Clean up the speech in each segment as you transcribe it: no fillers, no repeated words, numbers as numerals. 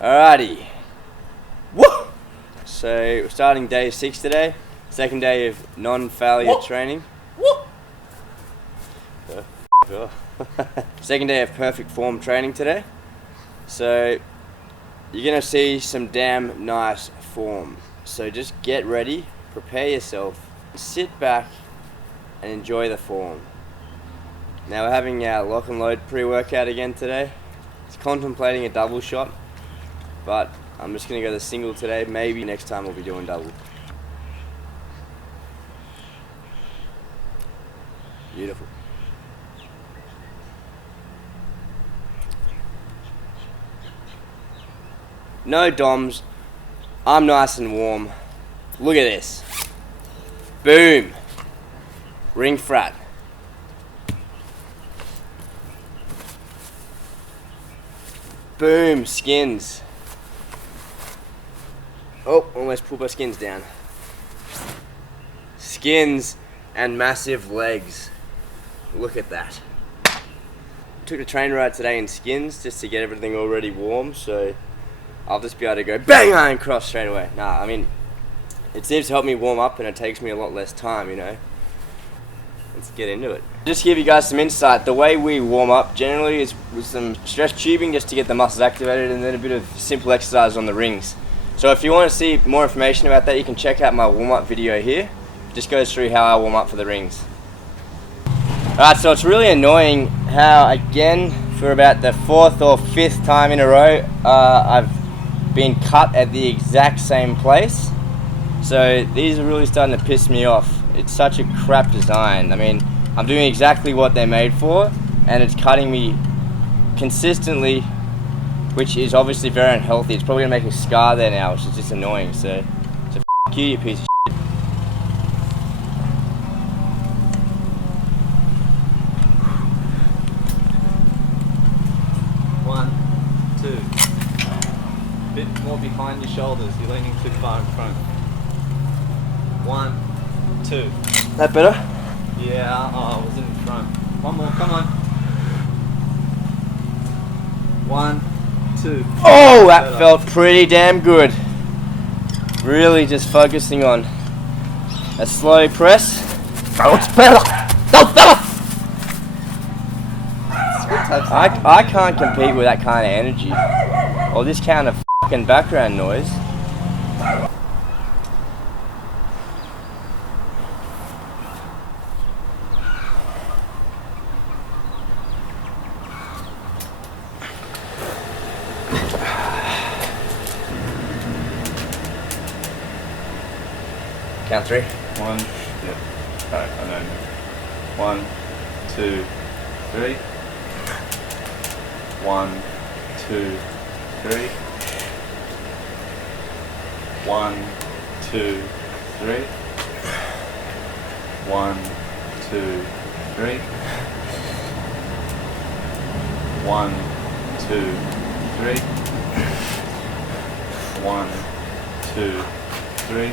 Alrighty. Woo! So we're starting day 6 today. Second day of non-failure training. Woo! Second day of perfect form training today. So you're gonna see some damn nice form. So just get ready, prepare yourself, sit back and enjoy the form. Now we're having our lock and load pre-workout again today. It's contemplating a double shot, but I'm just gonna go the single today. Maybe next time we'll be doing double. Beautiful. No DOMs. I'm nice and warm. Look at this. Boom. Ring frat. Boom. Skins. Oh, almost pulled my skins down. Skins and massive legs. Look at that. Took the train ride today in skins just to get everything already warm, so I'll just be able to go bang iron cross straight away. Nah, I mean, it seems to help me warm up and it takes me a lot less time, you know. Let's get into it. Just to give you guys some insight, the way we warm up generally is with some stretch tubing just to get the muscles activated and then a bit of simple exercise on the rings. So if you want to see more information about that, you can check out my warm-up video here. It just goes through how I warm up for the rings. Alright, so it's really annoying how, again, for about the 4th or 5th time in a row, I've been cut at the exact same place. So these are really starting to piss me off. It's such a crap design. I mean, I'm doing exactly what they're made for, and it's cutting me consistently, which is obviously very unhealthy. It's probably gonna make me scar there now, which is just annoying. So f*** you, you piece of shit. One, two. A bit more behind your shoulders. You're leaning too far in front. 1, 2. That better? Yeah, oh, I was in front. One more, come on. 1, 2. Oh, that felt pretty damn good. Really just focusing on a slow press. Oh, it's better! No, better! I can't compete with that kind of energy or this kind of fucking background noise. Count 3. 1, yep. Alright, I know. 1, 2, 3. 1, 2, 3. 1, 2, 3. 1, 2, 3. 1, 2, 3. 1, 2, 3.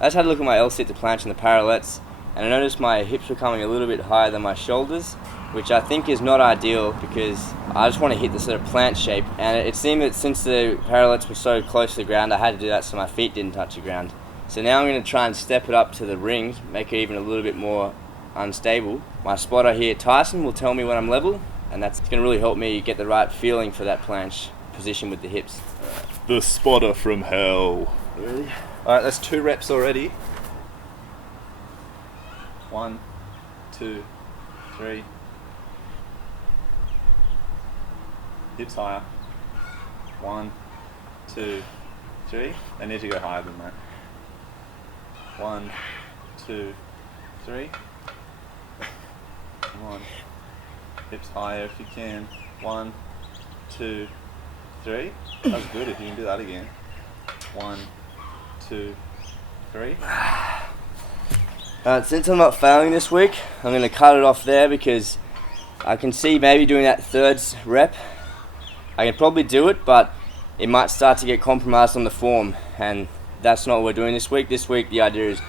I just had a look at my L-sit to planche and the parallettes, and I noticed my hips were coming a little bit higher than my shoulders, which I think is not ideal because I just want to hit the sort of planche shape, and it seemed that since the parallettes were so close to the ground, I had to do that so my feet didn't touch the ground. So now I'm going to try and step it up to the rings, make it even a little bit more unstable. My spotter here, Tyson, will tell me when I'm level, and that's going to really help me get the right feeling for that planche position with the hips. The spotter from hell. Really? Alright, that's 2 reps already. 1, 2, 3. Hips higher. 1, 2, 3. They need to go higher than that. 1, 2, 3. Come on. Hips higher if you can. 1, 2, 3. That's good if you can do that again. 1, 2, 3. Since I'm not failing this week, I'm going to cut it off there because I can see maybe doing that 3rd rep. I can probably do it, but it might start to get compromised on the form, and that's not what we're doing this week. This week the idea is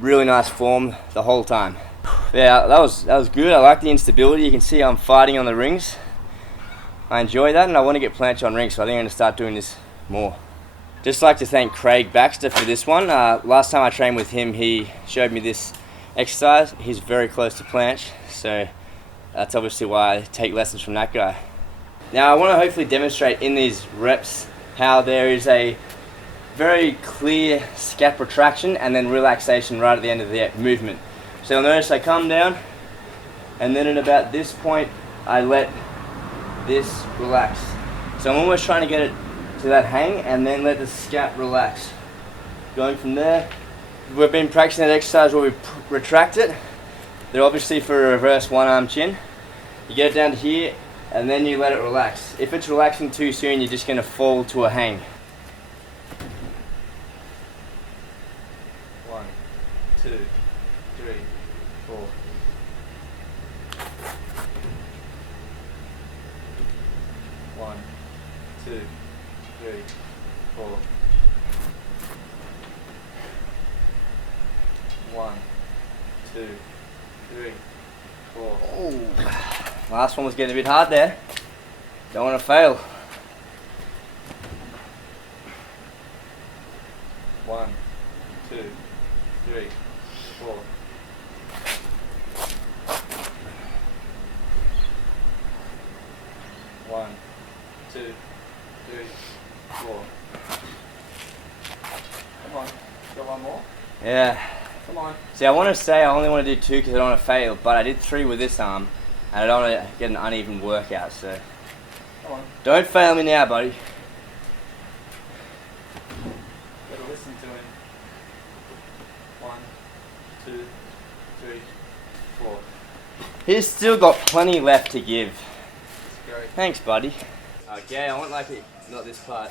really nice form the whole time. Yeah, that was good. I like the instability. You can see I'm fighting on the rings. I enjoy that, and I want to get planche on ring, so I think I'm going to start doing this more. Just like to thank Craig Baxter for this one. Last time I trained with him, he showed me this exercise. He's very close to planche, so that's obviously why I take lessons from that guy. Now I want to hopefully demonstrate in these reps how there is a very clear scap retraction and then relaxation right at the end of the movement. So you'll notice I come down, and then at about this point I let this relax. So I'm almost trying to get it to that hang and then let the scap relax. Going from there, we've been practicing that exercise where we retract it. They're obviously for a reverse one arm chin. You get it down to here and then you let it relax. If it's relaxing too soon, you're just going to fall to a hang. 1, 2, 3, 4. 1, 2, 3, 4. 1, 2, 3, 4. Oh, last one was getting a bit hard there. Don't want to fail. 1, 2, 3, 4. 1, 2, 3, 4. Come on, got one more? Yeah. Come on. See, I want to say I only want to do 2 because I don't want to fail, but I did 3 with this arm, and I don't want to get an uneven workout, so Come on. don't fail me now, buddy. Gotta listen to him. 1, 2, 3, 4. He's still got plenty left to give. That's great. Thanks, buddy. Okay, I want like it, not this part.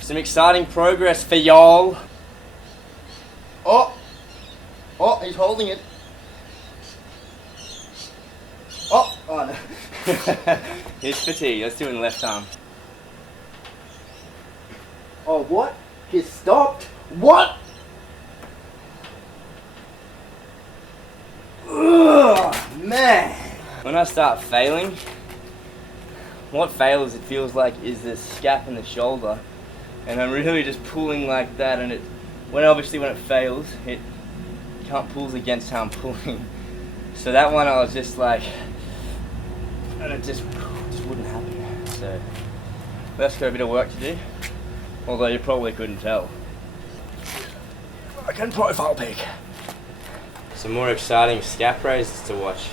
Some exciting progress for y'all. Oh! Oh, he's holding it. Oh! Oh no. He's fatigued. Let's do it in the left arm. Oh, what? He stopped? What? Ugh, man! When I start failing, what fails it feels like is the scap in the shoulder. And I'm really just pulling like that, and when it fails, it can't pulls against how I'm pulling. So that one I was just like, and it just wouldn't happen. So that's got a bit of work to do, although you probably couldn't tell. I can profile pick. Some more exciting scap raises to watch.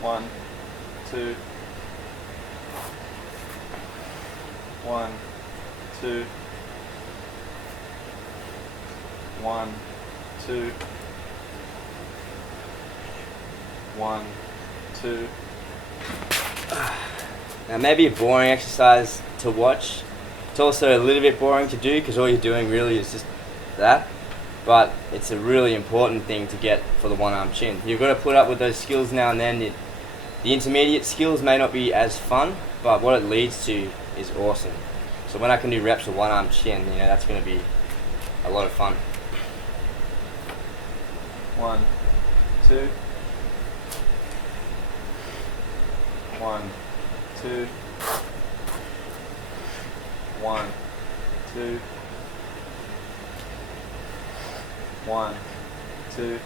One, 2, 1, 2, 1, 2, 1, 2. Now maybe a boring exercise to watch. It's also a little bit boring to do because all you're doing really is just that. But it's a really important thing to get for the one arm chin. You've got to put up with those skills now and then. The intermediate skills may not be as fun, but what it leads to is awesome. So when I can do reps with one arm chin, that's going to be a lot of fun. 1, 2, 1, 2, 1, 2, 1, 2.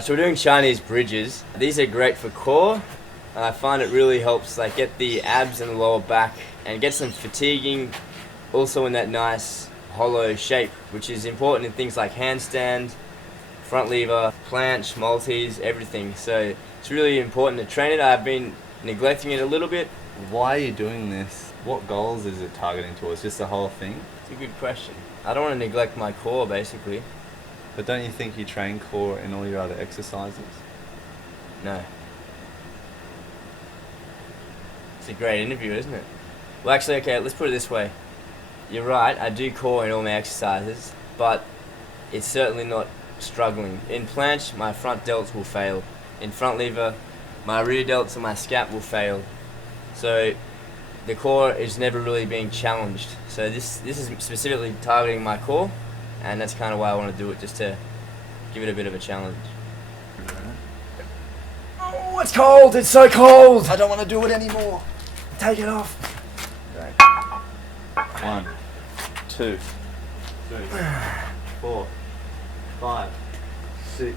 So we're doing Chinese bridges. These are great for core. I find it really helps get the abs and the lower back and get some fatiguing also in that nice hollow shape, which is important in things like handstand, front lever, planche, multis, everything. So it's really important to train it. I've been neglecting it a little bit. Why are you doing this? What goals is it targeting towards? Just the whole thing? It's a good question. I don't want to neglect my core, basically. But don't you think you train core in all your other exercises? No. It's a great interview, isn't it? Well, actually, okay, let's put it this way. You're right, I do core in all my exercises, but it's certainly not struggling. In planche, my front delts will fail. In front lever, my rear delts and my scap will fail. So the core is never really being challenged. So this is specifically targeting my core, and that's kind of why I want to do it, just to give it a bit of a challenge. Oh, it's cold! It's so cold! I don't want to do it anymore. Take it off. Right. 1, 2, 3, 4, 5, 6.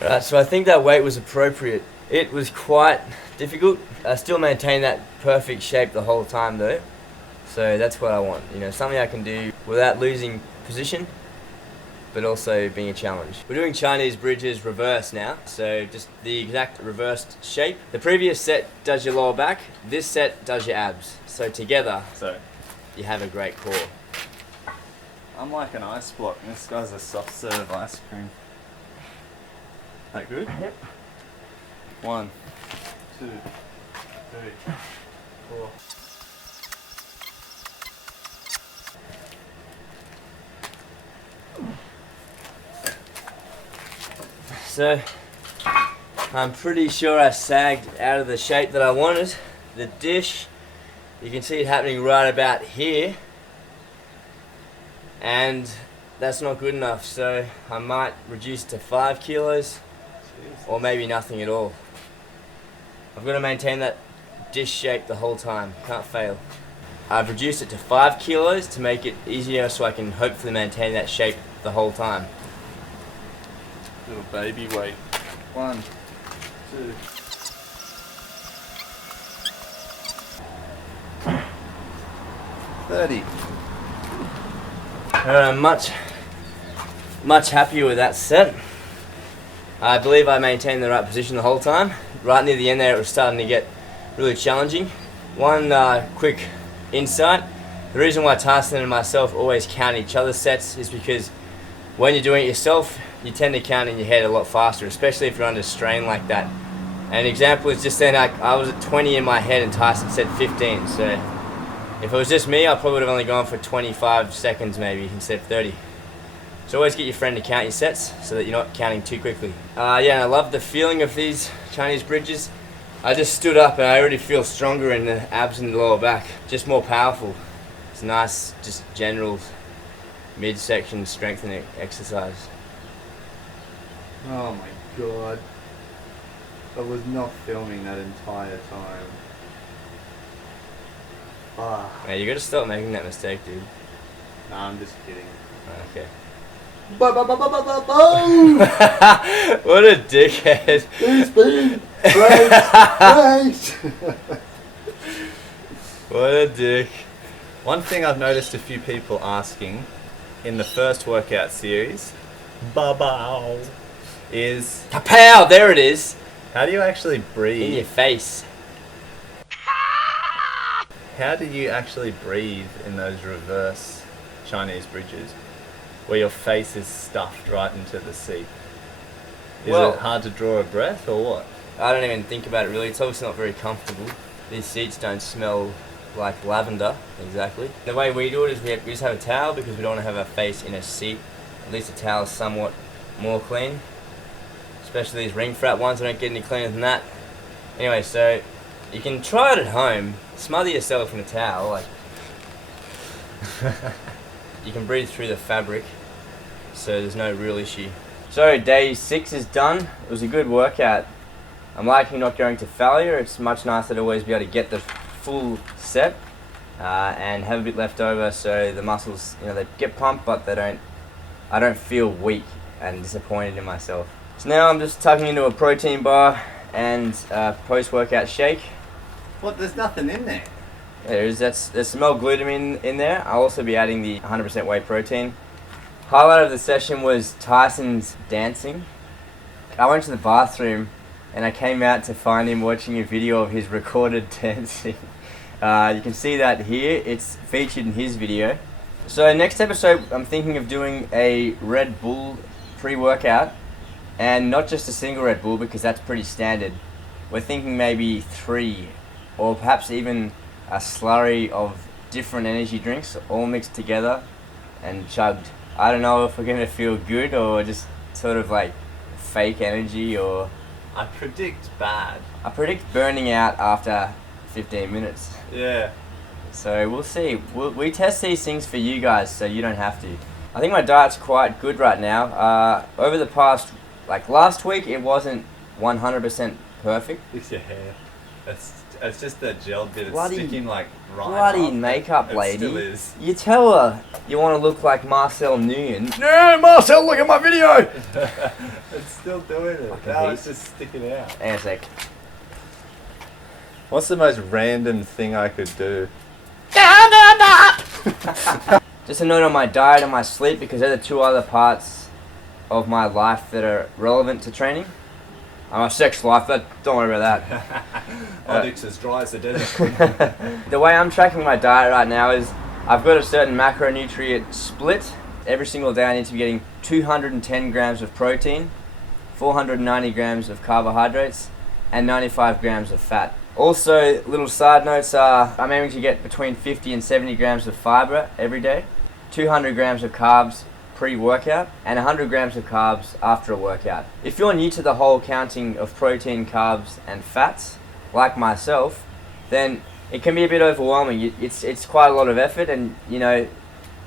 Right, so I think that weight was appropriate. It was quite difficult. I still maintain that perfect shape the whole time though. So that's what I want. You know, something I can do without losing position, but also being a challenge. We're doing Chinese bridges reverse now. So just the exact reversed shape. The previous set does your lower back. This set does your abs. So together, So you have a great core. I'm like an ice block, and this guy's a soft serve ice cream. That good? Yep. 1, 2, 3, 4. So I'm pretty sure I sagged out of the shape that I wanted. The dish, you can see it happening right about here, and that's not good enough, so I might reduce it to 5 kilos or maybe nothing at all. I've got to maintain that dish shape the whole time, can't fail. I've reduced it to 5 kilos to make it easier so I can hopefully maintain that shape the whole time. Little baby weight. 1, 2. $30. I'm much happier with that set. I believe I maintained the right position the whole time. Right near the end there it was starting to get really challenging. One quick insight, the reason why Tyson and myself always count each other's sets is because when you're doing it yourself, you tend to count in your head a lot faster, especially if you're under strain like that. An example is just then I was at 20 in my head and Tyson said 15, so if it was just me, I probably would have only gone for 25 seconds maybe instead of 30. So always get your friend to count your sets so that you're not counting too quickly. Yeah, and I love the feeling of these Chinese bridges. I just stood up and I already feel stronger in the abs and the lower back, just more powerful. It's nice, just general midsection strengthening exercise. Oh my god. I was not filming that entire time. Ah. Man, you gotta stop making that mistake, dude. Nah, I'm just kidding. Okay. Boom! What a dickhead. It's been great. What a dick. One thing I've noticed a few people asking in the first workout series, ba-bow, is Kapow! There it is. how do you actually breathe? In your face. How do you actually breathe in those reverse Chinese bridges where your face is stuffed right into the seat? Is Well- it hard to draw a breath or what? I don't even think about it really. It's obviously not very comfortable. These seats don't smell like lavender, exactly. The way we do it is we just have a towel because we don't want to have our face in a seat. At least the towel is somewhat more clean. Especially these ring frat ones, I don't get any cleaner than that. Anyway, so you can try it at home. Smother yourself in a towel, like you can breathe through the fabric, so there's no real issue. So day 6 is done. It was a good workout. I'm liking not going to failure. It's much nicer to always be able to get the full set and have a bit left over, so the muscles, you know, they get pumped, but I don't feel weak and disappointed in myself. So now I'm just tucking into a protein bar and post-workout shake. What? There's nothing in there. There's some L-glutamine in there. I'll also be adding the 100% whey protein. Highlight of the session was Tyson's dancing. I went to the bathroom and I came out to find him watching a video of his recorded dancing. You can see that here. It's featured in his video. So next episode, I'm thinking of doing a Red Bull pre-workout, and not just a single Red Bull because that's pretty standard. We're thinking maybe 3, or perhaps even a slurry of different energy drinks all mixed together and chugged. I don't know if we're gonna feel good or just sort of like fake energy, or I predict bad. I predict burning out after 15 minutes. Yeah. So we'll see. We test these things for you guys so you don't have to. I think my diet's quite good right now. Over the past, like last week, it wasn't 100% perfect. It's your hair. It's just that gel bit. It's Bloody- sticking like right Bloody up. makeup It lady. still is. You tell her you want to look like Marcel Nguyen. Yeah, Marcel, look at my video! It's still doing it. Fucking No, heat. it's just sticking out. Hang on a sec. What's the most random thing I could do? Just a note on my diet and my sleep, because they're the two other parts of my life that are relevant to training. My sex life, don't worry about that. Onyx as dry as the desert. The way I'm tracking my diet right now is I've got a certain macronutrient split. Every single day I need to be getting 210 grams of protein, 490 grams of carbohydrates, and 95 grams of fat. Also, little side notes are I'm aiming to get between 50 and 70 grams of fiber every day, 200 grams of carbs pre-workout, and 100 grams of carbs after a workout. If you're new to the whole counting of protein, carbs, and fats, like myself, then it can be a bit overwhelming. It's quite a lot of effort, and you know,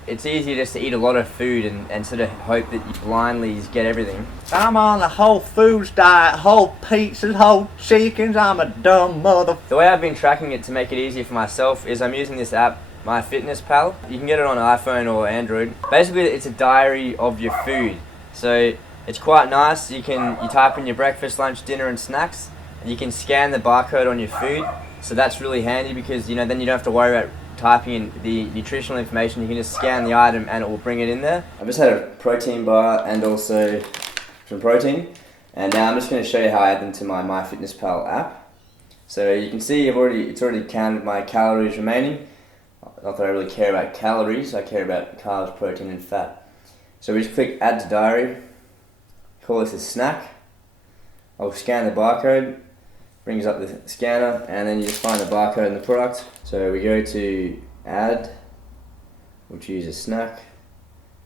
it's easy just to eat a lot of food and sort of hope that you blindly get everything. I'm on the whole foods diet, whole pizzas, whole chickens. I'm a dumb mother. The way I've been tracking it to make it easier for myself is I'm using this app, MyFitnessPal. You can get it on iPhone or Android. Basically, it's a diary of your food. So it's quite nice. You type in your breakfast, lunch, dinner, and snacks, and you can scan the barcode on your food. So that's really handy because then you don't have to worry about typing in the nutritional information. You can just scan the item and it will bring it in there. I've just had a protein bar and also some protein, and now I'm just going to show you how I add them to my MyFitnessPal app. So you can see it's already counted my calories remaining. Not that I really care about calories, I care about carbs, protein, and fat. So we just click add to diary, call this a snack. I'll scan the barcode, brings up the scanner, and then you just find the barcode in the product. So we go to add, we'll choose a snack,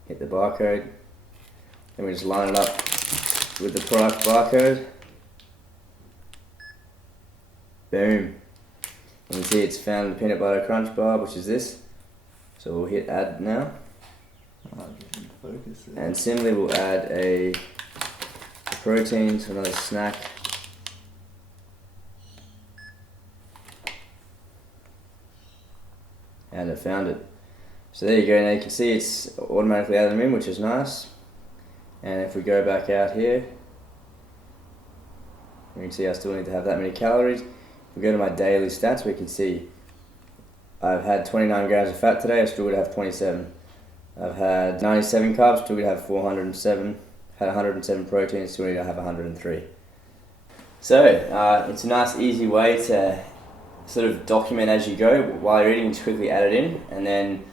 hit the barcode, then we just line it up with the product barcode. Boom. You can see it's found the peanut butter crunch bar, which is this. So we'll hit add now. And similarly we'll add a protein to another snack. And it found it. So there you go, now you can see it's automatically added them in, which is nice. And if we go back out here, you can see I still need to have that many calories. If we go to my daily stats, we can see I've had 29 grams of fat today, I still would have 27. I've had 97 carbs, still would have 407. Had 107 protein, still need to have 103. So it's a nice easy way to sort of document as you go. While you're eating, just quickly add it in, and then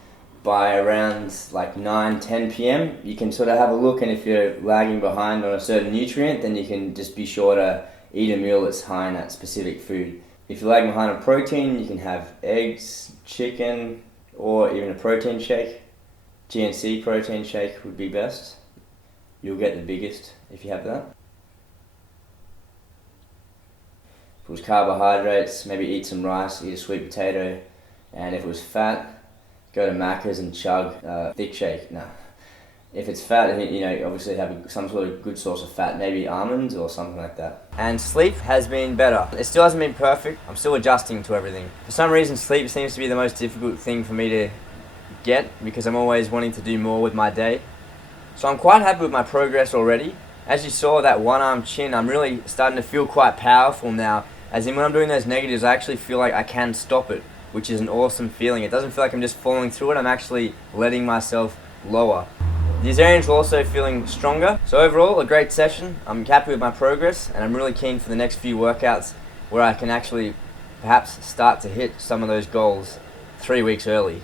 by around like 9-10 p.m. you can sort of have a look, and if you're lagging behind on a certain nutrient, then you can just be sure to eat a meal that's high in that specific food. If you're lagging behind on protein, you can have eggs, chicken, or even a protein shake. GNC protein shake would be best. You'll get the biggest if you have that. If it was carbohydrates, maybe eat some rice, eat a sweet potato, and if it was fat, go to Macca's and chug thick shake. No. If it's fat, obviously have some sort of good source of fat, maybe almonds or something like that. And sleep has been better. It still hasn't been perfect. I'm still adjusting to everything. For some reason, sleep seems to be the most difficult thing for me to get because I'm always wanting to do more with my day. So I'm quite happy with my progress already. As you saw, that one arm chin, I'm really starting to feel quite powerful now. As in when I'm doing those negatives, I actually feel like I can stop it, which is an awesome feeling. It doesn't feel like I'm just falling through it, I'm actually letting myself lower. The Azarians are also feeling stronger. So overall, a great session. I'm happy with my progress, and I'm really keen for the next few workouts where I can actually perhaps start to hit some of those goals 3 weeks early.